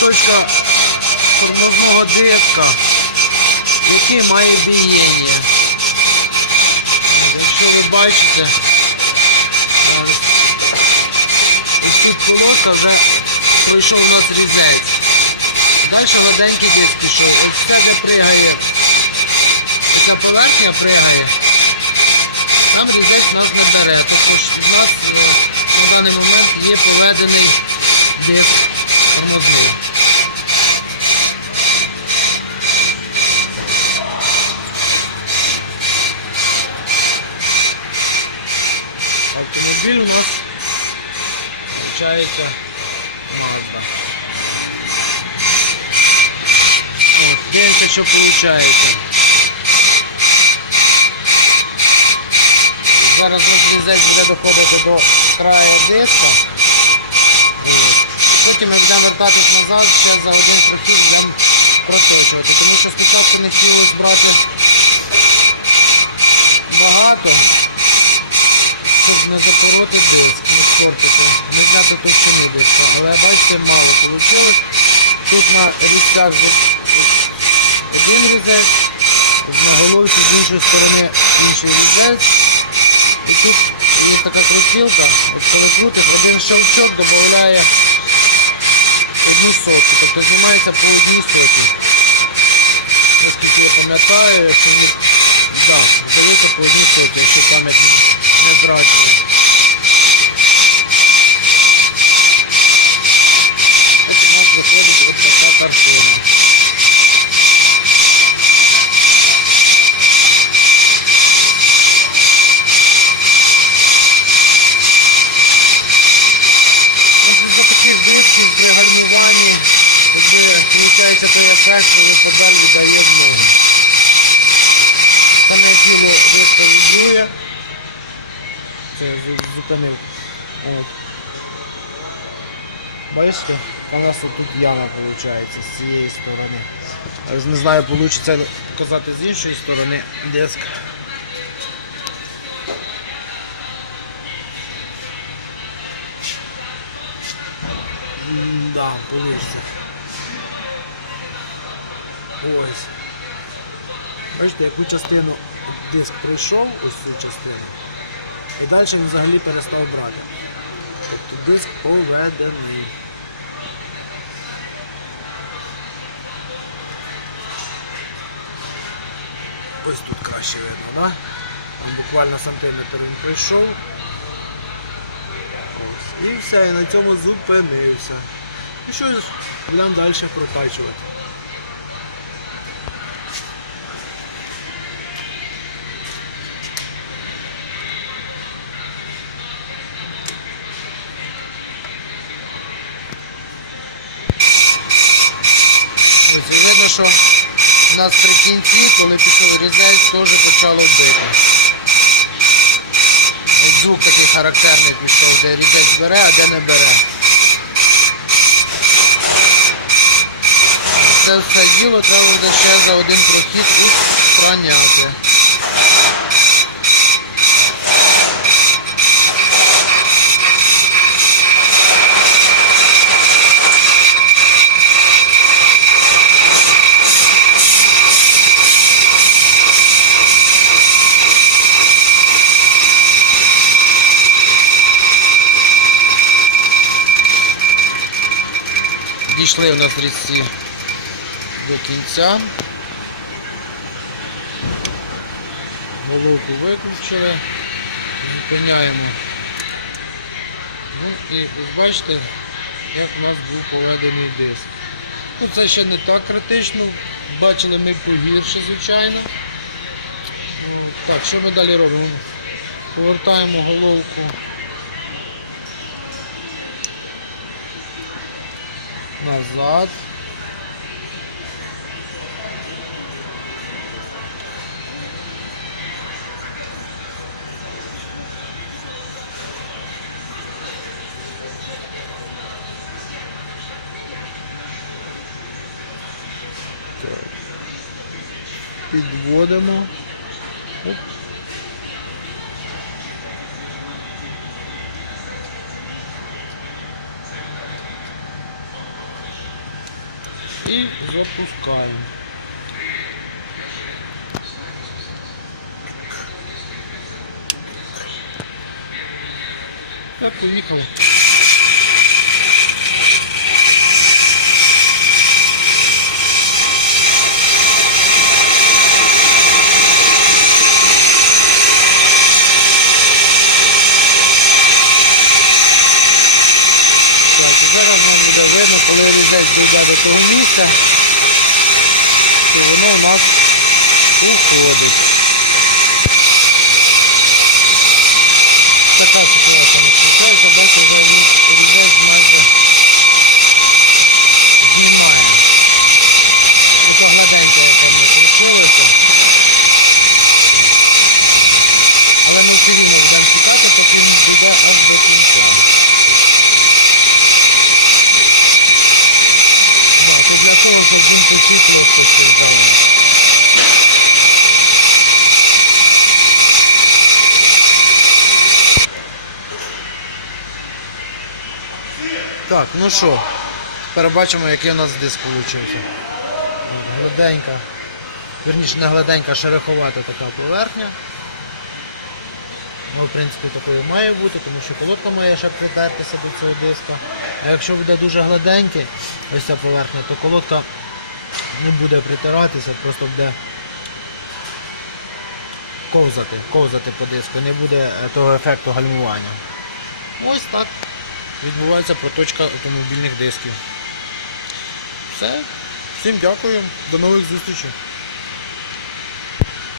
точка тормозного диска, який має бієння. Якщо ви бачите, ось, тут колодка вже пройшов у нас різець. Далі гладенький диск пішов. Ось це де пригає. Ця поверхня пригає. Там різець нас не бере. Тобто в нас е, на даний момент є поведений диск тормозний. Автомобіль у нас виходить Mazda. От, дивимося, що виходить. Зараз розрізець буде доходити до краю диска. От. Потім ми будемо вертатись назад, ще за один прохід будемо проточувати. Тому що спочатку не хотілося брати багато, не запороти диск, не спортити, не взяти товщину диска. Але бачите, мало вийшло. Тут на різцях один різець, на головці з іншої сторони інший різець. І тут є така крутілка, от коли крутиш, один щелчок додає одну сотку, тобто знімається по одній соті. Наскільки я пам'ятаю, що не... да, здається по одній соті, якщо пам'ять не зраджує. От у нас виходить от така картина. Ось із-за таких дисків при гальмуванні якби, виходить той ефект, коли педаль віддає в ногу. Саме тіло диска вібрує. Це зупинив. От. Бачите, у нас тут яма виходить з цієї сторони. Не знаю, вийде показати з іншої сторони диск. Да, получится. Ось. Бачите, яку частину диск пройшов, ось цю частину, і далі він взагалі перестав брати. Тобто диск поведений. Ось тут краще видно, да? Там буквально сантиметр він пройшов. Ось. І все, і на цьому зупинився. І що будемо далі прокачувати. Ось і видно, що в нас при кінці, коли пішов різець, теж почало бити. Ось звук такий характерний пішов, де різець бере, а де не бере. Це все діло треба буде ще за один прохід устраняти. Дійшли у нас різці до кінця. Головку виключили, зупиняємо. Ну і бачите, як у нас був поведений диск. Ну це ще не так критично, бачили ми погірше, звичайно. Ну, Так, що ми далі робимо? Повертаємо головку. Назад. Так. Підводимо. Оп. І запускаємо. Все, поїхало. Так, і зараз нам буде видно, коли різець дійде до того місця, то воно у нас уходить. Така ситуація не включається, бачите, вже різець майже знімає. Ось гладеньке, яке ми включилося. Але ми все рівно будемо чекати, поки він дійде аж до кінця. Да, то для того, щоб він почув плоскості здавав. Так, ну що, тепер бачимо, який у нас диск вийшов. Гладенька, верніше не гладенька, шероховата така поверхня. Ну, в принципі, такою має бути, тому що колодка має ще притертися до цього диска. А якщо буде дуже гладенький, ось ця поверхня, то колодка не буде притиратися, просто буде ковзати, ковзати по диску, не буде е, того ефекту гальмування. Ось так відбувається проточка автомобільних дисків. Все. Всім дякую. До нових зустрічей.